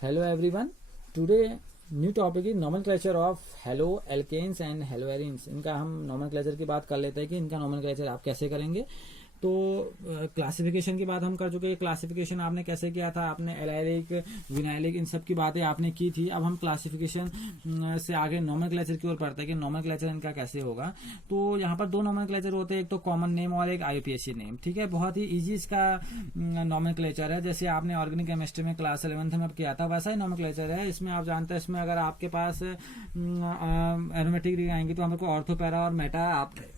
Hello everyone. Today new topic is nomenclature of halo alkanes and haloarenes. इनका हम nomenclature की बात कर लेते हैं कि इनका नॉमेनक्लेचर आप कैसे करेंगे। तो क्लासिफिकेशन की बात हम कर चुके हैं। क्लासिफिकेशन आपने कैसे किया था, आपने एलाइलिक विनाइलिक इन सब की बातें आपने की थी। अब हम क्लासिफिकेशन से आगे नॉमेनक्लेचर की ओर पढ़ते हैं कि नॉमेनक्लेचर इनका कैसे होगा। तो यहाँ पर दो नॉमेनक्लेचर होते हैं, एक तो कॉमन नेम और एक आईयूपीएसी नेम। ठीक है, बहुत ही इजी इसका नॉमेनक्लेचर है। जैसे आपने ऑर्गेनिक केमिस्ट्री में क्लास 11th में किया था वैसा ही नॉमेनक्लेचर है। इसमें आप जानते हैं, इसमें अगर आपके पास एरोमेटिक रिंग आएंगी तो हमको ऑर्थो, पैरा और मेटा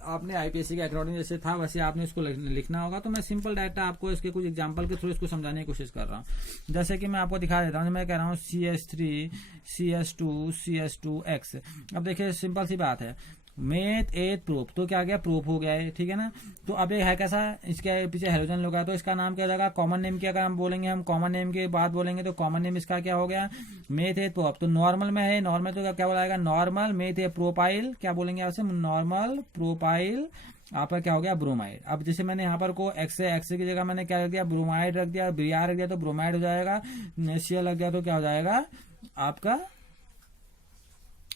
आपने आईपीएससी के अकॉर्डिंग जैसे था वैसे आपने इसको लिखना होगा। तो मैं सिंपल डाटा आपको इसके कुछ एग्जांपल के थ्रू इसको समझाने की कोशिश कर रहा हूँ। जैसे कि मैं आपको दिखा देता हूँ। मैं कह रहा हूँ CH3 CH2 CH2X। अब देखिए सिंपल सी बात है, मेथ एथ प्रूफ, तो क्या गया, प्रूफ हो गया है। ठीक है ना। तो अब ये है कैसा, इसके पीछे हेलोजन लगा, तो इसका नाम क्या हो जाएगा, कॉमन नेम की अगर हम बोलेंगे, हम कॉमन नेम की बात बोलेंगे तो कॉमन नेम इसका क्या हो गया, मेथ एथ प्रोप। तो नॉर्मल में है, नॉर्मल तो क्या बोला जाएगा, नॉर्मल मेथ एथ प्रोपाइल, क्या बोलेंगे आपसे, नॉर्मल प्रोपाइल आपका क्या हो गया, ब्रोमाइड। अब जैसे मैंने यहाँ पर को एक्स की जगह मैंने क्या रख दिया, ब्रोमाइड रख दिया, ब्रिया रख दिया तो ब्रोमाइड हो जाएगा, सीएल रख दिया तो क्या हो जाएगा आपका,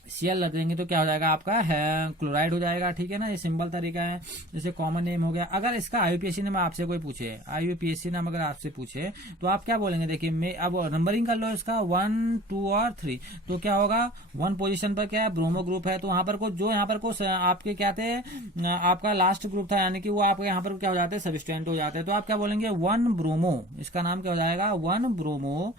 सीएल लग देंगे तो क्या हो जाएगा आपका है क्लोराइड हो जाएगा। ठीक है ना, ये सिंपल तरीका है। जैसे कॉमन नेम हो गया। अगर इसका आईयूपीएससी नाम आपसे कोई पूछे, आईयूपीएससी नाम अगर आपसे पूछे तो आप क्या बोलेंगे, देखिए मैं अब नंबरिंग कर लो इसका 1 2 और 3। तो क्या होगा, 1 पोजीशन पर क्या है, ब्रोमो ग्रुप है। तो वहां पर को जो यहाँ पर को आपके क्या थे, आपका लास्ट ग्रुप था, यानी कि वो आपके यहाँ पर क्या हो जाते हैं, सबस्टेंट हो जाते हैं। तो आप क्या बोलेंगे, 1 ब्रोमो, इसका नाम क्या हो जाएगा, 1 ब्रोमो,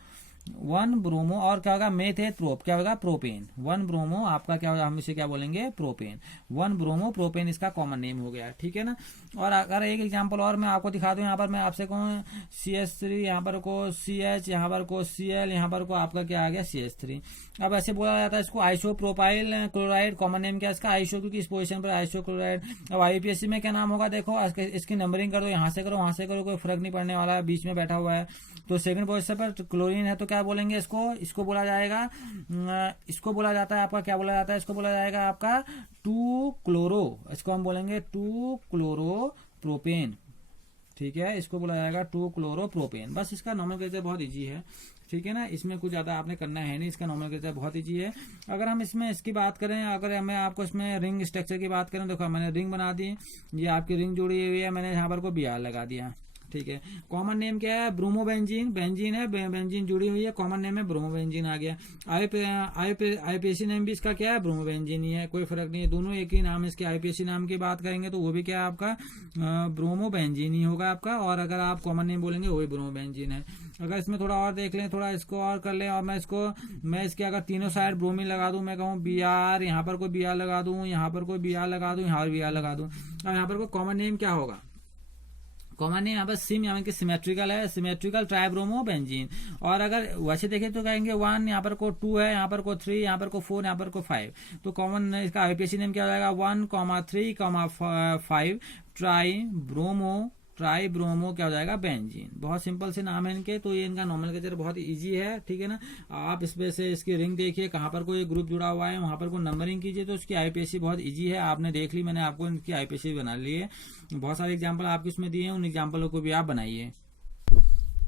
1 ब्रोमो और क्या होगा, मेथ एथ प्रोप, क्या होगा, प्रोपेन। 1 ब्रोमो आपका क्या होगा, हम इसे क्या बोलेंगे, प्रोपेन। 1 ब्रोमो प्रोपेन इसका कॉमन नेम हो गया। ठीक है ना। और अगर एक एग्जांपल और मैं आपको दिखा दूं, यहाँ पर मैं आपसे कहूँ CH3, यहाँ पर को CH, यहाँ पर को Cl, यहाँ पर को आपका क्या आ गया, CH3। अब ऐसे बोला जाता है इसको iso propyl chloride, common name क्या है इसका, आइसो, क्योंकि इस पोजीशन पर आइसो क्लोराइड। अब आईपीएससी में क्या नाम होगा, देखो इसकी नंबरिंग कर दो, यहाँ से करो वहां से करो, कोई फर्क नहीं पड़ने वाला, बीच में बैठा हुआ है। तो सेकंड पोजीशन पर क्लोरीन है तो क्या बोलेंगे इसको बोला जाएगा, इसको बोला जाता है आपका, क्या बोला जाता है, इसको बोला जाएगा आपका 2 क्लोरो, इसको हम बोलेंगे 2 क्लोरो प्रोपेन। ठीक है, इसको बोला जाएगा 2 क्लोरो प्रोपेन। बस इसका नॉमेनक्लेचर बहुत इजी है। ठीक है ना, इसमें कुछ ज्यादा आपने करना है नहीं, इसका नॉमेनक्लेचर बहुत इजी है। अगर हम इसमें इसकी बात करें, अगर मैं आपको इसमें रिंग स्ट्रक्चर की बात करें, देखो मैंने रिंग बना दी, ये आपकी रिंग जुड़ी हुई है, मैंने यहाँ पर को बीआर लगा दिया। ठीक है, कॉमन नेम क्या है, ब्रोमोबेंजीन, बेंजीन है, बेंजीन जुड़ी हुई है, कॉमन नेम है ब्रोमोबेंजीन आ गया। आईपीएससी नेम भी इसका क्या है, ब्रोमोबेंजीन ही है, कोई फर्क नहीं है, दोनों एक ही नाम है। इसके आईपीएससी नाम की बात करेंगे तो वो भी क्या है आपका, ब्रोमोबेंजीन ही होगा आपका। और अगर आप कॉमन नेम बोलेंगे वो भी ब्रोमोबेंजीन है। अगर इसमें थोड़ा और देख लें, थोड़ा इसको और कर लें, और मैं इसके अगर तीनों साइड ब्रोमीन लगा दूं, मैं कहूँ बीआर, यहाँ पर कोई बीआर लगा दूं, यहाँ पर कोई बीआर लगा दूं, यहाँ पर बीआर लगा दूं। और यहाँ पर कोई कॉमन नेम क्या होगा, कॉमन नेम यहाँ पर सिम, यानी कि सिमेट्रिकल है, सिमेट्रिकल ट्राइब्रोमो बेंजीन। और अगर वैसे देखें तो कहेंगे 1, यहाँ पर को 2 है, यहाँ पर को 3, यहाँ पर को 4, यहाँ पर को 5। तो कॉमन इसका आईपीएससी नेम क्या हो जाएगा, 1,3,5 ट्राई ब्रोमो क्या हो जाएगा, बेंजीन। बहुत सिंपल से नाम है इनके। तो ये इनका नॉमेनक्लेचर बहुत इजी है। ठीक है ना। आप इसमें से इसकी रिंग देखिए, कहाँ पर कोई ग्रुप जुड़ा हुआ है वहां पर कोई नंबरिंग कीजिए, तो उसकी आईपीएससी बहुत इजी है। आपने देख ली, मैंने आपको इनकी आईपीएससी बना ली है। बहुत सारे एग्जाम्पल आपके उसमें दिए हैं, उन एग्जाम्पलों को भी आप बनाइए।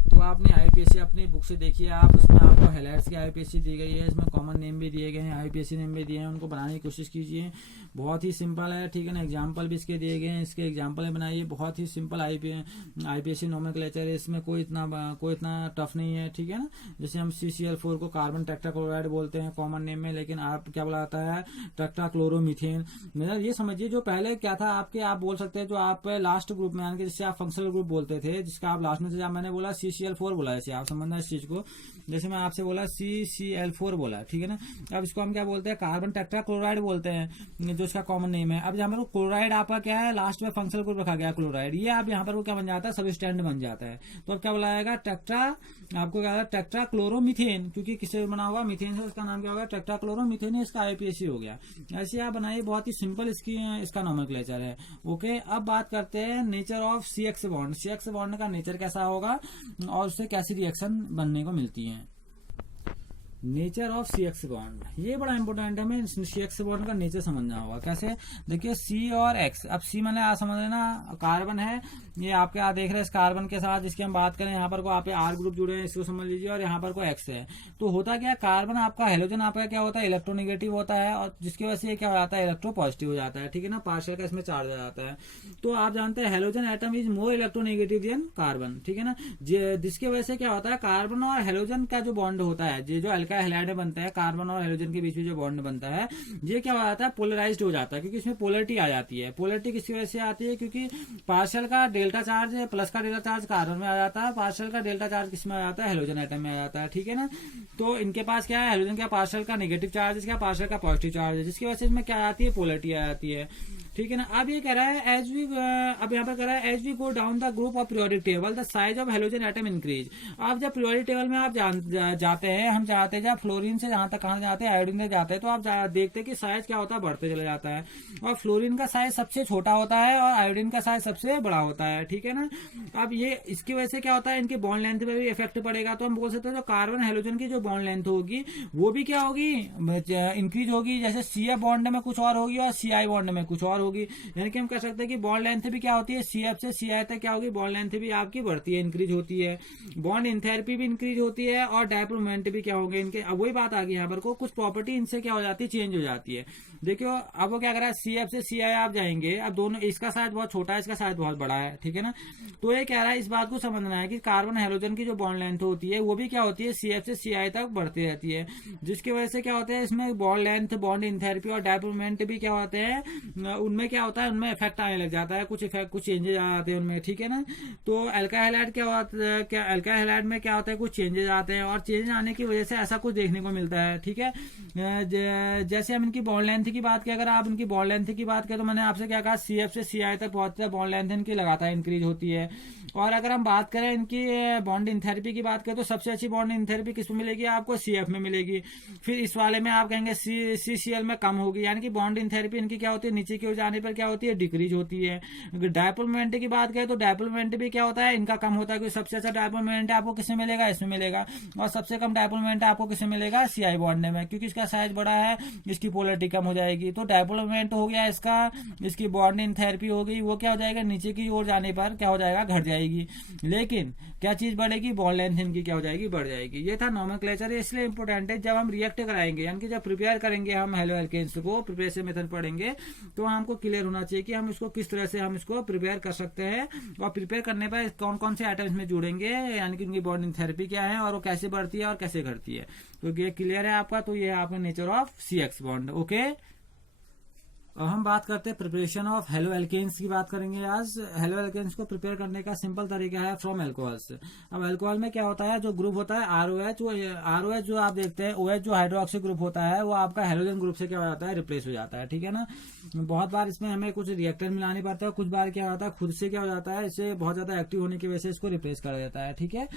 तो आपने आईपीएससी अपनी बुक से देखिए आप, उसमें आपको हेलाइट्स की आईपीएससी दी गई है, इसमें कॉमन नेम भी दिए गए हैं, आईपीएससी नेम भी दिए हैं, उनको बनाने की कोशिश कीजिए। बहुत ही सिंपल है। ठीक है ना, एग्जाम्पल भी इसके दिए गए हैं, इसके एग्जाम्पल बनाइए। बहुत ही सिंपल आईपीएससी नॉमेनक्लेचर है, इसमें कोई इतना टफ नहीं है। ठीक है ना। जैसे हम CCl4 को कार्बन टेट्राक्लोराइड बोलते हैं कॉमन नेम में, लेकिन आप क्या बोला जाता है, टेट्राक्लोरोमीथेन। मेरा ये समझिए, जो पहले क्या था आपके, आप बोल सकते हैं जो आप लास्ट ग्रुप में, यानी कि जिससे आप फंक्शनल ग्रुप बोलते थे, जिसका आप लास्ट में से मैंने बोला CCl4 बोला, जैसे आप समझना इस चीज को। जैसे मैं आपसे बोला CCl4 बोला। ठीक है ना। अब इसको हम क्या बोलते हैं, कार्बन टेट्राक्लोराइड बोलते हैं, जो इसका कॉमन नेम है। अब यहाँ पर क्लोराइड आपका क्या है, लास्ट में फंक्शनल ग्रुप रखा गया क्लोराइड, ये आप यहाँ पर क्या बन जाता है, सबस्टेंट बन जाता है। तो अब क्या बोला जाएगा, आपको क्या टेट्राक्लोरोमीथेन, क्योंकि किससे बना हुआ, मीथेन से, उसका नाम क्या होगा, टेट्राक्लोरोमीथेन, इसका आईपीएससी हो गया। ऐसे आप बनाइए, बहुत ही सिंपल इसका नॉमेनक्लेचर है। ओके, अब बात करते हैं nature of CX bond. CX bond का नेचर कैसा होगा और उससे कैसी रिएक्शन बनने को मिलती है। Nature of C X bond, ये बड़ा इंपॉर्टेंट है, हमें सी एक्स बॉन्ड का नेचर समझना होगा। कैसे? देखिए सी और एक्स, अब सी मैंने आप समझ लेना कार्बन है, ये आपके आप देख रहे हैं इस कार्बन के साथ जिसकी हम बात करें, यहाँ पर को आप आर ग्रुप जुड़े हैं इसको समझ लीजिए, और यहाँ पर को एक्स है। तो होता क्या, कार्बन आपका हेलोजन आपका क्या होता है, इलेक्ट्रोनेगेटिव होता है, और जिसकी वजह से क्या हो जाता है, इलेक्ट्रो पॉजिटिव हो जाता है, ठीक है ना, पार्शियल का इसमें चार्ज हो जाता है। तो आप जानते हैं halogen atom is more electronegative than carbon, ठीक है ना, जिसकी वजह से क्या होता है, कार्बन और हेलोजन का जो बॉन्ड होता है, जो अल्काइल हैलाइड बनता है, कार्बन और हेलोजन के बीच में जो बॉन्ड बनता है, ये क्या हो जाता है, पोलराइज्ड हो जाता है, क्योंकि इसमें पोलरिटी आ जाती है। पोलरिटी किसकी वजह से आती है, क्योंकि पार्शियल का डेल्टा चार्ज प्लस का डेल्टा चार्ज कार्बन में आ जाता है, पार्शियल का डेल्टा चार्ज किसमें आ जाता है, हेलोजन एटम में आ जाता है, ठीक है ना। तो इनके पास क्या है, हेलोजन का पार्शियल का नेगेटिव चार्ज, इसका पार्शियल का पॉजिटिव चार्ज है, जिसकी वजह से इसमें क्या आती है, पोलरिटी आ जाती है, ठीक है ना। अब ये कह रहा है एज वी, अब यहाँ पर कह रहा है as we go down the group of periodic table the size of halogen atom increase. आप जब पीरियोडिक टेबल में आप जाते हैं, हम जाते हैं जब फ्लोरीन से जहां तक कहां जाते हैं, आयोडीन से जाते हैं, तो आप देखते हैं कि साइज क्या होता है, बढ़ते चले जाता है, और फ्लोरीन का साइज सबसे छोटा होता है और आयोडीन का साइज सबसे बड़ा होता है, ठीक है ना। अब ये इसकी वजह से क्या होता है, इनकी बॉन्ड लेंथ पे भी इफेक्ट पड़ेगा। तो हम बोल सकते हैं जो कार्बन हेलोजन की जो बॉन्ड लेंथ होगी वो भी क्या होगी, इंक्रीज होगी, जैसे सी एफ बॉन्ड में कुछ और होगी और सी आई बॉन्ड में कुछ और होगी, यानी कि हम कह सकते हैं कि बॉन्ड लेंथ भी क्या होती है, सी एफ से सी आई तक क्या होगी, बॉन्ड लेंथ भी आपकी बढ़ती है, इंक्रीज होती है, बॉन्ड इंथैल्पी भी इंक्रीज होती है, और डायपोल मोमेंट भी क्या होंगे इनके। अब वही बात आ गई यहाँ पर को, कुछ प्रॉपर्टी इनसे क्या हो जाती है, चेंज हो जाती है। देखियो अब वो क्या कर रहा है, सी एफ से सी आई आप जाएंगे, अब दोनों, इसका साइज बहुत छोटा है, इसका साइज बहुत बड़ा है, ठीक है ना। तो ये कह रहा है इस बात को समझना है कि कार्बन हेलोजन की जो बॉन्ड लेंथ होती है वो भी क्या होती है, सी एफ से सी आई तक बढ़ती रहती है, जिसकी वजह से क्या होता है, इसमें बॉन्ड लेंथ, बॉन्ड इंथैल्पी और डायपोल मोमेंट भी क्या होते हैं, उनमें क्या होता है, उनमें इफेक्ट आने लग जाता है, कुछ इफेक्ट, कुछ चेंजेस आ जाते हैं उनमें, ठीक है ना। तो अल्काइल हैलाइड क्या होता है, क्या अल्काइल हैलाइड में क्या होता है, कुछ चेंजेस आते हैं, और चेंज आने की वजह से ऐसा कुछ देखने को मिलता है, ठीक है। जैसे हम इनकी बॉन्ड लेंथ की बात करें, अगर आप इनकी बॉन्ड लेंथ की बात करें, तो मैंने आपसे क्या कहा, सी एफ से सी आई तक पहुंचते हैं, बॉन्ड लेंथ इनकी लगातार इंक्रीज होती है। और अगर हम बात करें इनकी बॉन्ड इंथेरेपी की बात करें, तो सबसे अच्छी बॉन्ड इंथेरेपी किसमें मिलेगी, आपको सी एफ में मिलेगी। फिर इस वाले में आप कहेंगे सी सी एल में कम होगी, यानी कि बॉन्ड इंथेरेपी इनकी क्या होती है, नीचे की ओर जाने पर क्या होती है, डिक्रीज होती है। डायपोल मोमेंट की बात करें तो डायपोल मोमेंट भी क्या होता है, इनका कम होता है, क्योंकि सबसे अच्छा डायपोल मोमेंट आपको किसमें मिलेगा, इसमें मिलेगा, और सबसे कम डायपोल मोमेंट आपको किसमें मिलेगा, सी आई बॉन्ड में, क्योंकि इसका साइज बड़ा है, इसकी पोलरिटी कम हो जाएगी। तो डायपोल मोमेंट हो गया इसका, इसकी बॉन्ड इंथेरेपी हो गई, वो क्या हो जाएगा, नीचे की ओर जाने पर क्या हो जाएगा, घट जाएगी। लेकिन क्या चीज बढ़ेगी, बॉन्ड लेंथ इनकी क्या हो जाएगी, बढ़ जाएगी। ये था नोमेनक्लेचर, इसलिए इंपॉर्टेंट है। जब हम रिएक्ट कराएंगे, यानी कि जब प्रिपेयर करेंगे हम हेलो एल्केन्स को, प्रिपरेशन मेथड पढ़ेंगे, तो हमको क्लियर होना चाहिए कि हम इसको किस तरह से हम इसको प्रिपेयर कर सकते हैं, और प्रिपेयर करने पर कौन कौन से आइटम्स में जुड़ेंगे, यानी कि उनकी बॉन्ड थेरेपी क्या है, और वो कैसे बढ़ती है और कैसे घटती है। तो ये क्लियर है आपका। तो ये है आपका nature of C X bond. Okay, अब हम बात करते हैं प्रिपरेशन ऑफ हेलो एल्केन्स की बात करेंगे आज। हेलो एल्केन्स को प्रिपेयर करने का सिंपल तरीका है फ्रॉम एल्कोहल्स। अब एल्कोहल में क्या होता है, जो ग्रुप होता है आरओएच, वो आरओएच जो आप देखते हैं, ओएच जो हाइड्रोक्सी ग्रुप होता है, वो आपका हेलोजन ग्रुप से क्या हो जाता है, रिप्लेस हो जाता है, ठीक है ना। बहुत बार इसमें हमें कुछ रिएक्टर मिलानी पड़ता है, कुछ बार क्या होता है, खुद से क्या हो जाता है, इसे बहुत ज्यादा एक्टिव होने की वजह से इसको रिप्लेस कर देता है, ठीक है।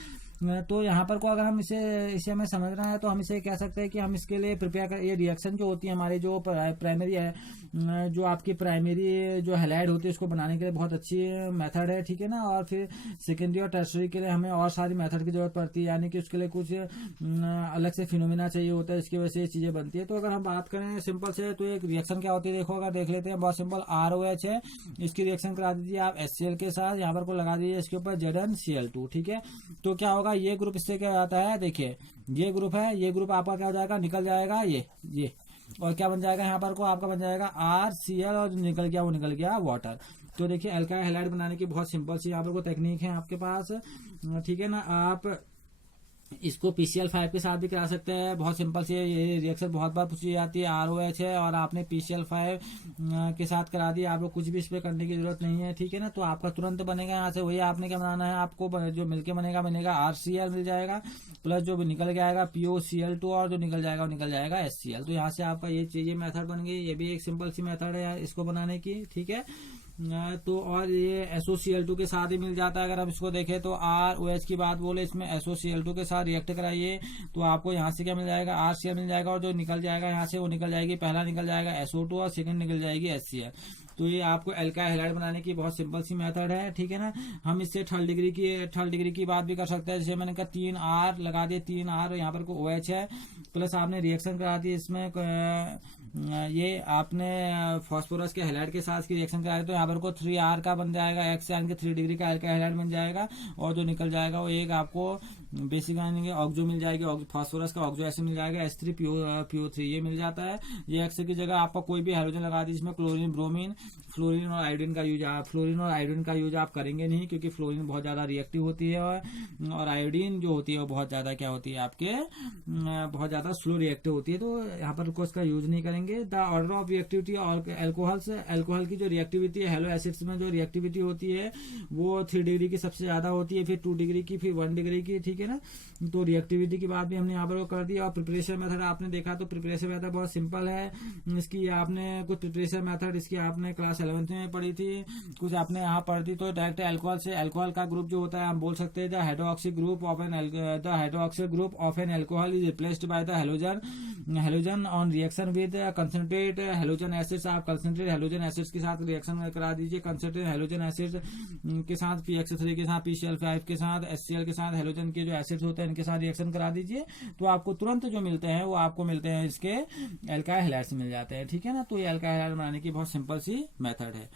तो यहाँ पर को अगर हम इसे हमें समझना है, तो हम इसे कह सकते हैं कि हम इसके लिए प्रिपेयर कर, ये रिएक्शन जो होती है हमारी, जो प्राइमरी है, जो आपकी प्राइमरी जो हैलाइड होती है, उसको बनाने के लिए बहुत अच्छी मेथड है, ठीक है ना। और फिर सेकेंडरी और टर्सरी के लिए हमें और सारी मेथड की जरूरत पड़ती है, यानी कि उसके लिए कुछ अलग से फिनोमिना चाहिए होता है, इसकी वजह से ये चीजें बनती है। तो अगर हम बात करें सिंपल से, तो एक रिएक्शन क्या होती है, देखो अगर देख लेते हैं, बहुत सिंपल, ROH है, इसकी रिएक्शन करा दीजिए आप HCl के साथ, यहाँ पर को लगा दीजिए इसके ऊपर ZnCl2, ठीक है। तो क्या होगा, ये ग्रुप इससे क्या जाता है, देखिए ये ग्रुप है, ये ग्रुप आपका क्या हो जाएगा, निकल जाएगा ये और क्या बन जाएगा, यहाँ पर को आपका बन जाएगा RCl, और जो निकल गया वो निकल गया वाटर। तो देखिए अल्काइल हैलाइड बनाने की बहुत सिंपल सी यहाँ पर को टेक्निक है आपके पास, ठीक है ना। आप इसको PCl5 के साथ भी करा सकते हैं, बहुत सिंपल सी ये रिएक्शन बहुत बार पूछी जाती है। ROH है और आपने PCl5 के साथ करा दिया, आपको कुछ भी इस पे करने की जरूरत नहीं है, ठीक है ना। तो आपका तुरंत बनेगा यहाँ से। वही आपने क्या बनाना है, आपको जो मिलके बनेगा RCl मिल जाएगा, प्लस जो निकल जाएगा POCl2, और जो निकल जाएगा वो निकल जाएगा HCl। तो यहाँ से आपका ये मेथड बन गई। ये भी एक सिंपल सी मेथड है इसको बनाने की, ठीक है। तो और ये SOCl2 के साथ ही मिल जाता है। अगर हम इसको देखें तो ROH की बात बोले, इसमें SOCl2 के साथ रिएक्ट कराइए, तो आपको यहाँ से क्या मिल जाएगा, RCl मिल जाएगा, और जो निकल जाएगा यहाँ से वो निकल जाएगी, पहला निकल जाएगा SO2 और सेकंड निकल जाएगी HCl। तो ये आपको एल्काइल हैलाइड बनाने की बहुत सिंपल सी मेथड है, ठीक है ना। हम इससे थर्ड डिग्री की बात भी कर सकते हैं। जैसे मैंने कहा 3R लगा दिए, 3R यहाँ पर को OH है, प्लस आपने रिएक्शन करा दी इसमें ये आपने फास्फोरस के हैलाइड के साथ की रिएक्शन कराई, तो यहाँ पर को 3R का बन जाएगा, X यानी कि 3 डिग्री का एल्काइल हैलाइड बन जाएगा। और जो निकल जाएगा वो एक आपको बेसिक यानी कि ऑक्सो मिल जाएगी, फास्फोरस का ऑक्सो एसिड मिल जाएगा, H3PO3 ये मिल जाता है। ये X की जगह आपका कोई भी हैलोजन लगा दी, जिसमें क्लोरीन, ब्रोमीन, फ्लोरीन और आयोडीन का यूज आप करेंगे नहीं, क्योंकि फ्लोरीन बहुत ज्यादा रिएक्टिव होती है और आयोडीन जो होती है वो बहुत ज्यादा क्या होती है आपके बहुत ज्यादा स्लो रिएक्टिव होती है, तो यहाँ पर उसका यूज नहीं करेंगे। द ऑर्डर ऑफ रिएक्टिविटी और एल्कोहल की जो रिएक्टिविटी है, हेलो एसिड्स में जो रिएक्टिविटी होती है वो 3 डिग्री की सबसे ज्यादा होती है, फिर 2 डिग्री की, फिर 1 डिग्री की, ठीक है ना। तो रिएक्टिविटी की बात भी हमने यहाँ पर कर दी। और प्रिपरेशन मेथड आपने देखा, तो प्रिपरेशन मेथड बहुत सिंपल है। इसकी आपने कुछ प्रिपरेशन मेथड इसकी आपने क्लास 11th में पढ़ी थी, कुछ आपने यहाँ पढ़ दी। तो डायरेक्ट अल्कोहल से अल्कोहल का ग्रुप जो होता है हम बोल सकते हैं the hydroxy group of an alcohol is replaced by the halogen on reaction with concentrate halogen acids. आप कंसंट्रेट हेलोजन एसिड्स के साथ रिएक्शन करा दीजिए, कंसंट्रेट हेलोजन एसिड के साथ PX3 के साथ PCl5 के साथ HCl के साथ हेलोजन के जो एसिड्स होते हैं इनके साथ रिएक्शन करा दीजिए, तो आपको तुरंत जो मिलते हैं वो आपको मिलते हैं इसके एल्काइल हैलाइड्स मिल जाते हैं, ठीक है ना। तो ये एल्काइल हैलाइड बनाने की बहुत सिंपल सी मेथड है।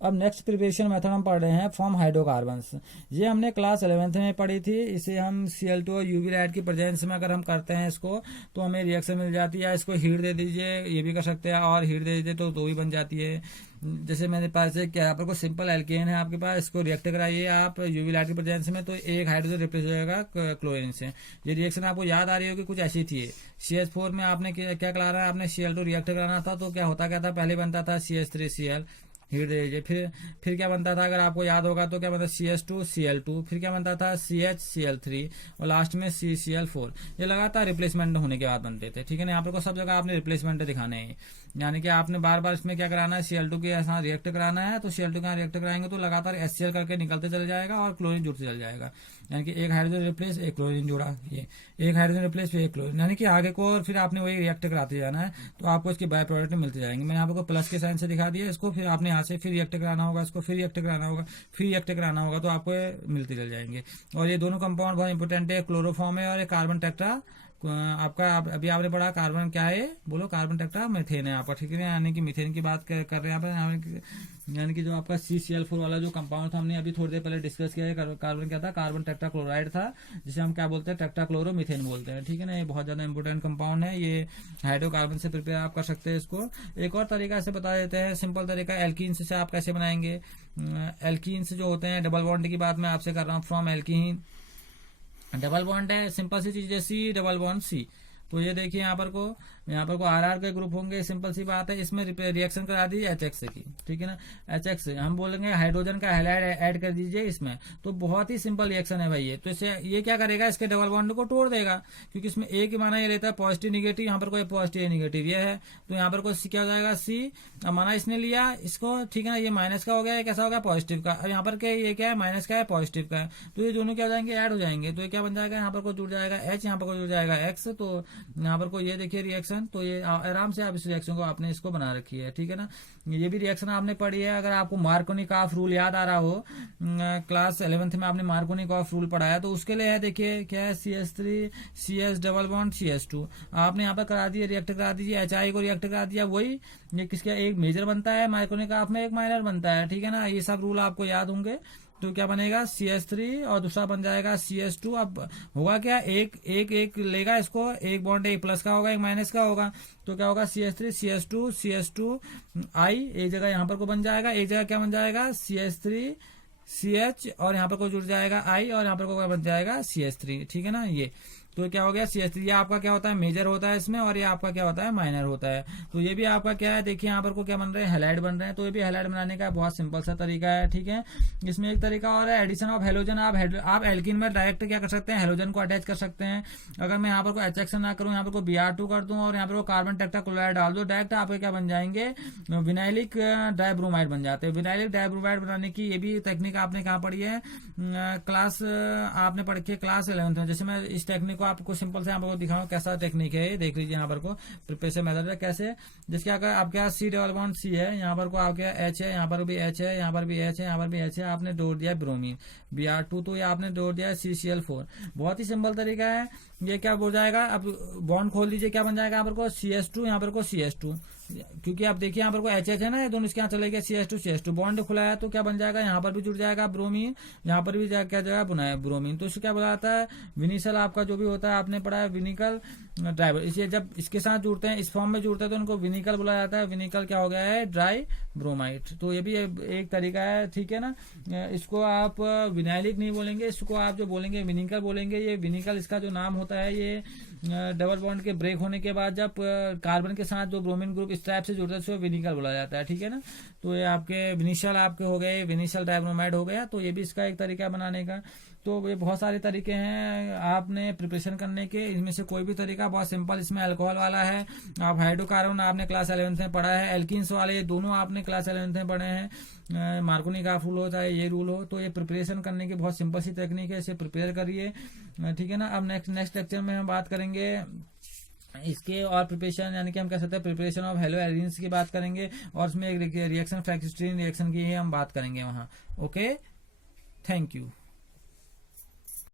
अब नेक्स्ट प्रिपरेशन मेथड हम पढ़ रहे हैं फ्रॉम हाइड्रोकार्बन्स। ये हमने क्लास 11th में पढ़ी थी। इसे हम Cl2 और यूवी लाइट की प्रेजेंस में अगर हम करते हैं इसको, तो हमें रिएक्शन मिल जाती है। इसको हीट दे दीजिए, ये भी कर सकते हैं, और हीट दे दीजिए तो भी बन जाती है। जैसे मेरे पास क्या यहाँ पर कोई सिंपल एल्केन है आपके पास, इसको रिएक्ट कराइए आप यूवी लाइट की प्रेजेंस में, तो एक हाइड्रोजन रिप्लेस हो जाएगा क्लोरीन से। ये रिएक्शन आपको याद आ रही होगी, कुछ ऐसी थी। CH4 में आपने क्या कराना है, आपने Cl2 रिएक्ट कराना था, तो क्या होता क्या था, पहले बनता था CH3Cl, हीट दे दीजिए। फिर क्या बनता था, अगर आपको याद होगा तो क्या बनता CH2Cl2, फिर क्या बनता था CHCl3, और लास्ट में CCl4। ये लगातार रिप्लेसमेंट होने के बाद बनते थे, ठीक है ना। यहाँ पर को सब जगह आपने रिप्लेसमेंट दिखाने हैं, यानी कि आपने बार बार इसमें क्या कराना है, Cl2 के साथ रिएक्ट कराना है। तो Cl2 का रिएक्ट कराएंगे तो लगातार HCl करके निकलते चले जाएगा और क्लोरीन जुड़ते चल जाएगा, यानी कि एक हाइड्रोजन रिप्लेस एक क्लोरीन जुड़ा, ये एक हाइड्रोजन रिप्लेस फिर एक क्लोरीन, यानी कि आगे को और फिर आपने वही रिएक्ट कराते जाना है, तो आपको इसके बाय प्रोडक्ट मिलते जाएंगे। मैंने आपको प्लस के साइन से दिखा दिया इसको, फिर आपने यहाँ से फिर रिएक्ट कराना होगा, इसको फिर रिएक्ट कराना होगा, फिर रिएक्ट कराना होगा, तो आपको मिलते चल जाएंगे। और ये दोनों कंपाउंड बहुत इंपॉर्टेंट है, क्लोरोफॉर्म है और कार्बन टेट्रा आपका। अभी आपने पढ़ा कार्बन क्या है, बोलो, कार्बन टेट्रा मीथेन है आपका, ठीक है, यानी कि मीथेन की बात कर रहे हैं यहाँ पर, यानी कि जो आपका CCl4 वाला जो कंपाउंड था हमने अभी थोड़ी देर पहले डिस्कस किया है, कार्बन क्या था, कार्बन टेट्रा क्लोराइड था, जिसे हम क्या बोलते हैं, टेट्रा क्लोरो मीथेन बोलते हैं, ठीक है ना। ये बहुत ज्यादा इंपॉर्टेंट कंपाउंड है, ये हाइड्रोकार्बन से प्रिपेयर आप कर सकते हैं इसको। एक और तरीका से बता देते हैं, सिंपल तरीका, एल्कीन्स से आप कैसे बनाएंगे। एल्कीन्स जो होते हैं, डबल बॉन्ड की बात मैं आपसे कर रहा हूँ, फ्रॉम एल्कीन, डबल बॉन्ड है, सिंपल सी चीज है, C डबल बॉन्ड C। तो ये देखिए यहाँ पर को RR के ग्रुप होंगे, सिंपल सी बात है। इसमें रिएक्शन करा दीजिए HX की, ठीक है ना। HX हम बोलेंगे हाइड्रोजन का हैलाइड ऐड कर दीजिए इसमें, तो बहुत ही सिंपल रिएक्शन है भाई ये। तो इससे ये क्या करेगा, इसके डबल बॉन्ड को तोड़ देगा, क्योंकि इसमें A की माना ये रहता है पॉजिटिव निगेटिव, यहाँ पर कोई पॉजिटिव निगेटिव ये है, तो यहाँ पर कोई क्या हो जाएगा C। अब माना इसने लिया इसको, ठीक है ना, ये माइनस का हो गया, कैसा हो गया, पॉजिटिव का। अब यहाँ पर क्या ये क्या है, माइनस का है, पॉजिटिव का है, तो ये दोनों क्या हो जाएंगे, ऐड हो जाएंगे। तो ये क्या बन जाएगा, यहाँ पर को जुड़ जाएगा H, यहाँ पर को जुड़ जाएगा X। तो यहाँ पर को ये देखिए रिएक्शन, तो ये आराम से आप इस रिएक्शन को आपने इसको बना रखी है, ठीक है ना। ये भी रिएक्शन आपने पढ़ी है। अगर आपको मार्कोनिकॉफ रूल याद आ रहा हो, क्लास 11th में आपने मार्कोनिकॉफ रूल पढ़ाया, तो उसके लिए है, देखिए क्या है, CH3 CS double bond CH2 आपने यहाँ पर करा दिया, रिएक्ट करा दीजिए, HI को रिएक्ट करा दिया, वही ये किसका एक मेजर बनता है, मार्कोनिकॉफ में एक माइनर बनता है, ठीक है ना। ये सब रूल आपको याद होंगे। तो क्या बनेगा, CH3 और दूसरा बन जाएगा CH2। अब होगा क्या, एक लेगा इसको, एक बॉन्ड एक प्लस का होगा, एक माइनस का होगा, तो क्या होगा, CH3 CH2 I, एक जगह यहाँ पर को बन जाएगा, एक जगह क्या बन जाएगा, CH3 CH, और यहाँ पर को जुड़ जाएगा I, और यहाँ पर को बन जाएगा CH3, ठीक है ना। ये तो क्या हो गया, CH3 ये आपका क्या होता है, मेजर होता है इसमें, और ये आपका क्या होता है, माइनर होता है। तो ये भी आपका क्या है, देखिए यहाँ पर को क्या बन रहे हैं, हैलाइड बन रहे हैं। तो ये भी हैलाइड बनाने का बहुत सिंपल सा तरीका है, ठीक है। इसमें एक तरीका और है, एडिशन ऑफ हेलोजन। आप एल्किन में डायरेक्ट क्या कर सकते हैं, हेलोजन को अटैच कर सकते हैं। अगर मैं यहाँ पर को HX ना करूँ, यहाँ पर को Br2 कर दूं और यहाँ पर को कार्बन टेट्रा क्लोराइड डाल दो, डायरेक्ट आपके क्या बन जाएंगे, विनाइलिक डाइब्रोमाइड बन जाते हैं। विनाइलिक डाइब्रोमाइड बनाने की ये भी टेक्निक आपने कहाँ पढ़ी है, क्लास आपने पढ़ी है क्लास 11th में। जैसे मैं इस टेक्निक को आपको सिंपल से यहाँ पर दिखाऊं कैसा टेक्निक है, देख लीजिए यहाँ पर को प्रिपरेशन मेथड है कैसे। जिसके अगर आपके यहाँ C डबल बॉन्ड C है, यहाँ पर को आपके H है, यहाँ पर भी H है, यहाँ पर भी H है, यहाँ पर भी H है, आपने जोड़ दिया ब्रोमीन Br2, तो ये आपने जोड़ दिया CCl4। बहुत ही सिंपल तरीका है। ये क्या हो जाएगा, अब बॉन्ड खोल दीजिए, क्या बन जाएगा यहाँ पर को CH2, यहाँ पर को CH2, क्योंकि आप देखिए यहाँ पर को HH है ना, ये दोनों इसके यहाँ चले गए CH2 बॉन्ड खुलाया तो क्या बन जाएगा, यहाँ पर भी जुड़ जाएगा ब्रोमीन, यहाँ पर भी क्या जाएगा बुनाया ब्रोमीन। तो इससे क्या बताता है, विनिसल आपका जो भी होता है आपने पढ़ा है विनिकल ड्राई। इसे जब इसके साथ जुड़ते हैं, इस फॉर्म में जुड़ते हैं तो उनको विनिकल बुलाया जाता है। विनिकल क्या हो गया है, ड्राई ब्रोमाइड। तो ये भी एक तरीका है, ठीक है ना। इसको आप विनाइलिक नहीं बोलेंगे, इसको आप जो बोलेंगे विनिकल बोलेंगे। ये विनिकल इसका जो नाम होता है, ये डबल बॉन्ड के ब्रेक होने के बाद जब कार्बन के साथ जो ब्रोमीन ग्रुप इस टाइप से जुड़ता है, उसको विनिकल बोला जाता है, ठीक है ना। तो ये आपके विनिशल आपके हो गए, विनिशल डाइब्रोमाइड हो गया। तो ये भी इसका एक तरीका बनाने का। तो ये बहुत सारे तरीके हैं आपने प्रिपरेशन करने के, इनमें से कोई भी तरीका बहुत सिंपल। इसमें अल्कोहल वाला है, आप हाइड्रोकार्बन आपने क्लास 11th में पढ़ा है, एल्किन्स वाले ये दोनों आपने क्लास 11th में पढ़े हैं। मार्कोनी का रूल हो चाहे ये रूल हो, तो ये प्रिपरेशन करने की बहुत सिंपल सी टेक्निक है, इसे प्रिपेयर करिए, ठीक है ना। अब नेक्स्ट लेक्चर में हम बात करेंगे इसके और प्रिपरेशन, यानी कि हम कह सकते हैं प्रिपरेशन ऑफ हेलो एल्कीन्स की बात करेंगे, और उसमें एक रिएक्शन फ्रैक्चरिन रिएक्शन की हम बात करेंगे वहां। Okay, thank you.